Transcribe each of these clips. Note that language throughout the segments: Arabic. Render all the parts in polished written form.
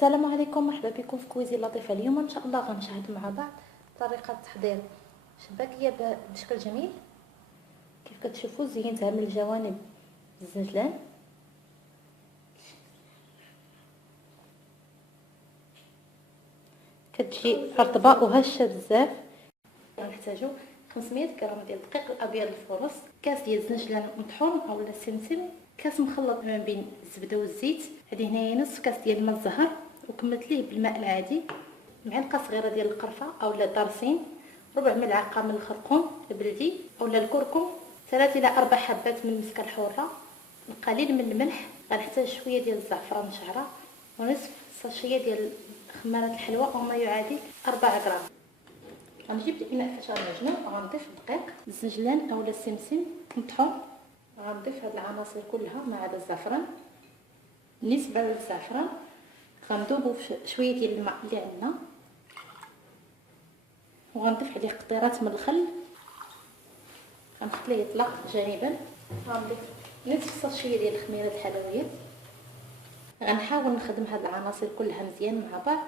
السلام عليكم، مرحبا بكم في كويزين لطيفه. اليوم ان شاء الله غنشاهدوا مع بعض طريقه تحضير شباكيه بشكل جميل. كيف كتشوفوا زينتها من الجوانب بالزنجلان. كتجي رطبه وهشه بزاف. غنحتاجو 500 غرام ديال الدقيق الابيض الفورص، كاس ديال الزنجلان مطحون اولا سمسم، كاس مخلط ما بين الزبده والزيت. هذه هنايا نصف كاس ديال الماء الزهر وكملت ليه بالماء العادي، معلقه صغيره ديال القرفه اولا الدارسين، ربع ملعقه من الخرقوم البلدي اولا الكركم، 3 الى 4 حبات من المسكه الحوره، القليل من الملح. غنحتاج شويه ديال الزعفران شعره ونصف ساشيه ديال خماره الحلوى او ما يعادل 4 غرام. غنجيب الاناء فاش غنعجنو وغنضيف الدقيق، الزنجلان اولا السمسم مطحون. غنضيف هاد العناصر كلها ما عدا الزعفران. بالنسبه للزعفران غنذوبو شويه ديال الماء اللي عندنا، وغنضيف عليه قطيرات من الخل، غنخليه يطلق جانبا. غنضيف نصف ساشيه ديال الخميره الحلويات. غنحاول نخدم هاد العناصر كلها مزيان مع بعض.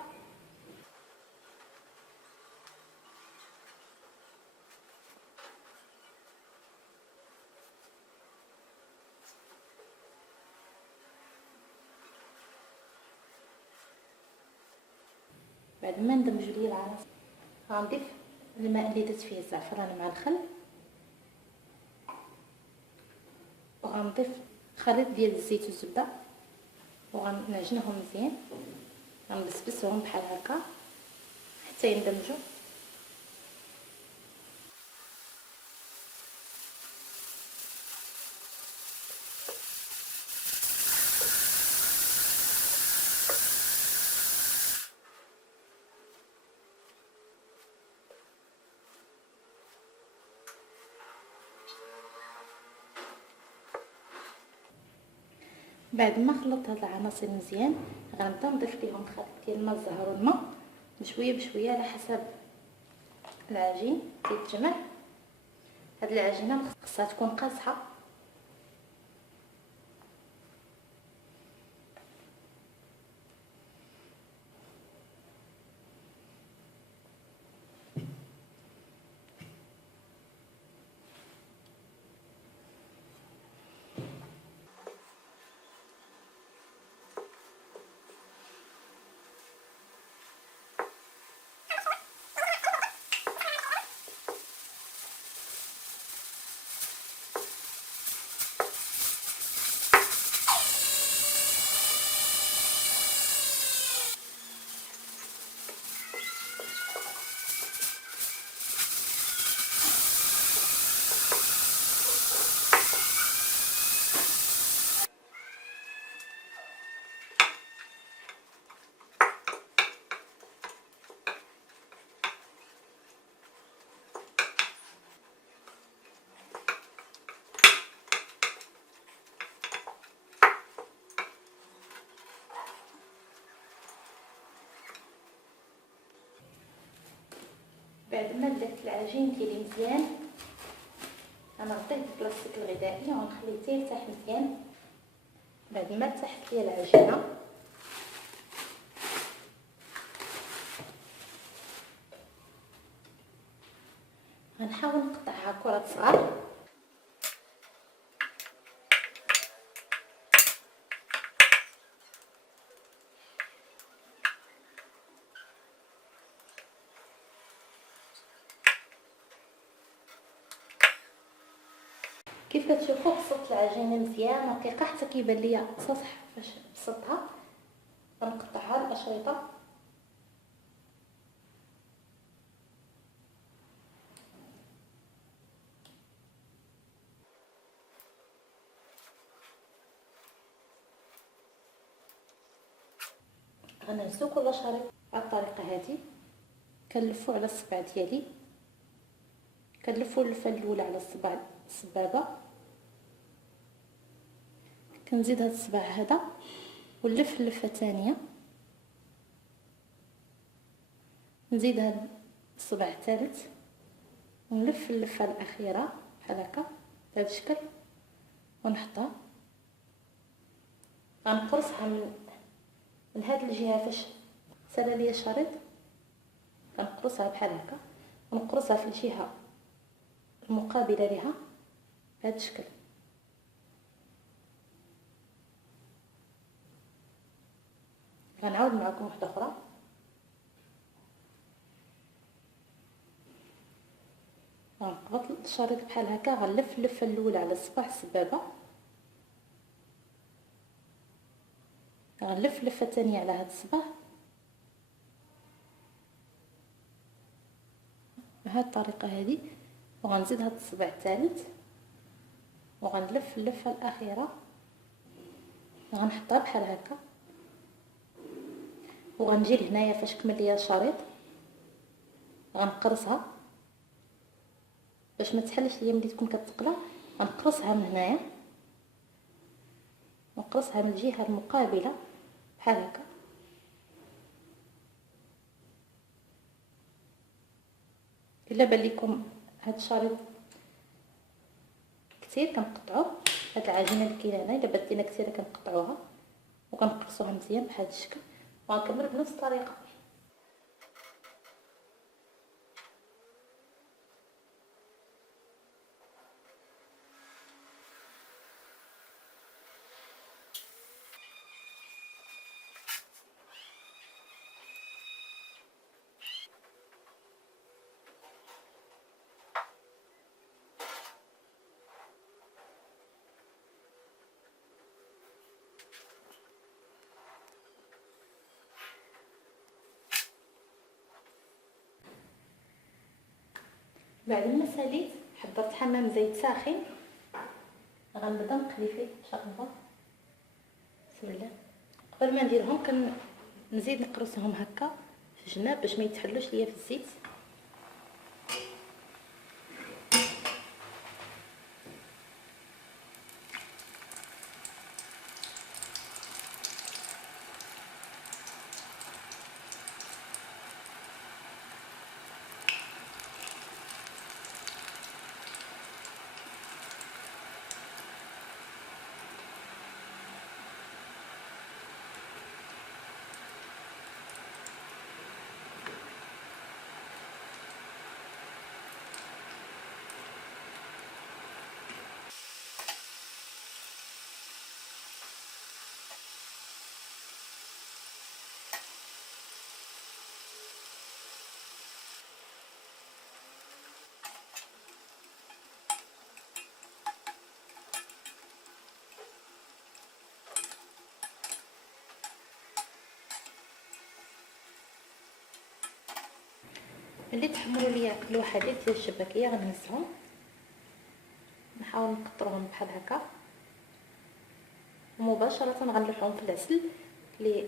بعد ما ندمجوا ليه العناصر غنضيف الماء اللي درت فيه الزعفران مع الخل، وغنضيف خليط ديال الزيت والزبده وغنعجنهم مزيان. غنبسبسهم بحال هكا حتى يندمجوا. بعد ما خلطت هاد العناصر مزيان غنبدا نضيف ليهم الخليط ديال الماء الزهر والماء بشويه بشويه على حسب العجين كيتجمع. هاد العجينه خصها تكون قاصحه. بعد ما درت العجين ديالي مزيان غنغطيه بالبلاستيك الغذائي وغنخليه حتى يرتاح مزيان. بعد ما ارتاحت ليا العجينه غنحاول نقطعها كرات صغار. كيف كتشوفوا بسطت العجينه مزيان رقيقه حتى كيبان ليا سطح فاش بسطها. غنقطعها لاشرطه. غنهزو كل شريط على الطريقه هذه. كنلفو على الصبع ديالي، كنلفو اللفه الاولى على الصبع السبابه، كنزيد هذا الصبع هذا ونلف اللفه الثانيه، نزيد هذا الصبع الثالث ونلف اللفه الاخيره بحال هكا بهذا الشكل ونحطها. غنقرصها من هذه الجهه فاش سال لي الشريط كنقرصها بحال هكا ونقرصها في الجهه المقابله لها بهذا الشكل. غنعاود معكم واحده اخرى. غنقبط الشريط بحال هكا، غنلف اللفه الاولى على صباع السبابه، غنلف اللفه الثانيه على هذا الصباع بهذه الطريقه هذه، وغنزيد هذا الصباع الثالث وغنلف اللفه الاخيره، غنحطها بحال هكا وغنجي لهنايا فاش كمل ليا الشريط غنقرصها باش ما تحلش ليا ملي تكون كتقلى. غنقرصها من هنايا ونقرصها من الجهه المقابله بحال هكا. الا بان لكم هاد الشريط كثير كنقطعوه، هاد العجينه اللي كاينه هنا الا بانت لينا كثيره كنقطعوها وكنقرصوها مزيان بهذا الشكل. وغنكمل بنفس الطريقه. بعد ما ساليت حضرت حمام زيت ساخن، غنبدا نقلي فيه ان شاء الله. بسم الله. قبل ما نديرهم كنزيد نقرصهم هكا في الجناب باش ما يتحلوش ليا في الزيت. ملي تحمروا ليا الوحدات ديال الشباكيه غنهزهم، نحاول نقطروهم بحال هكا ومباشره غنلوحهم في العسل اللي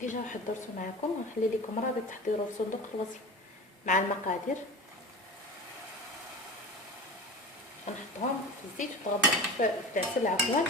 ديجا حضرته معكم. غنخلي لكم رابط تحضيره في صندوق الوصف مع المقادير. غنحطهم في الزيت في العسل عفوا.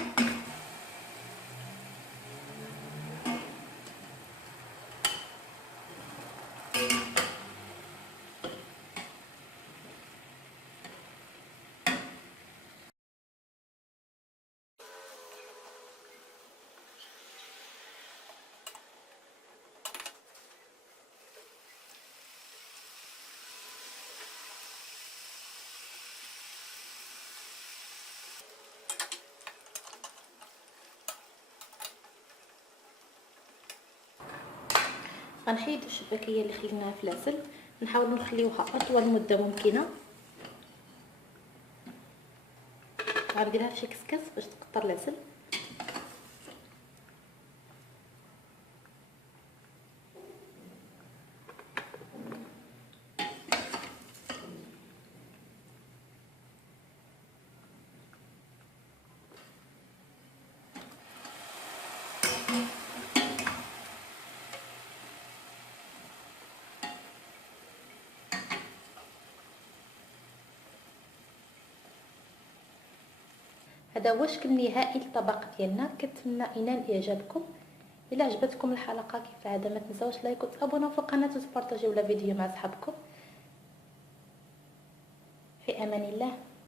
غنحيدو الشباكيه اللي خليناها في العسل، نحاول نخليوها اطول مده ممكنه. غنديرها في شي كسكس باش تقطر العسل. هذا هو الشكل النهائي للطبق ديالنا. كنتمنى ينال اعجابكم. الا عجبتكم الحلقه كيف العاده ما تنساوش لايك وتابوناو في القناه وتبارطاجيو الفيديو مع صحابكم. في امان الله.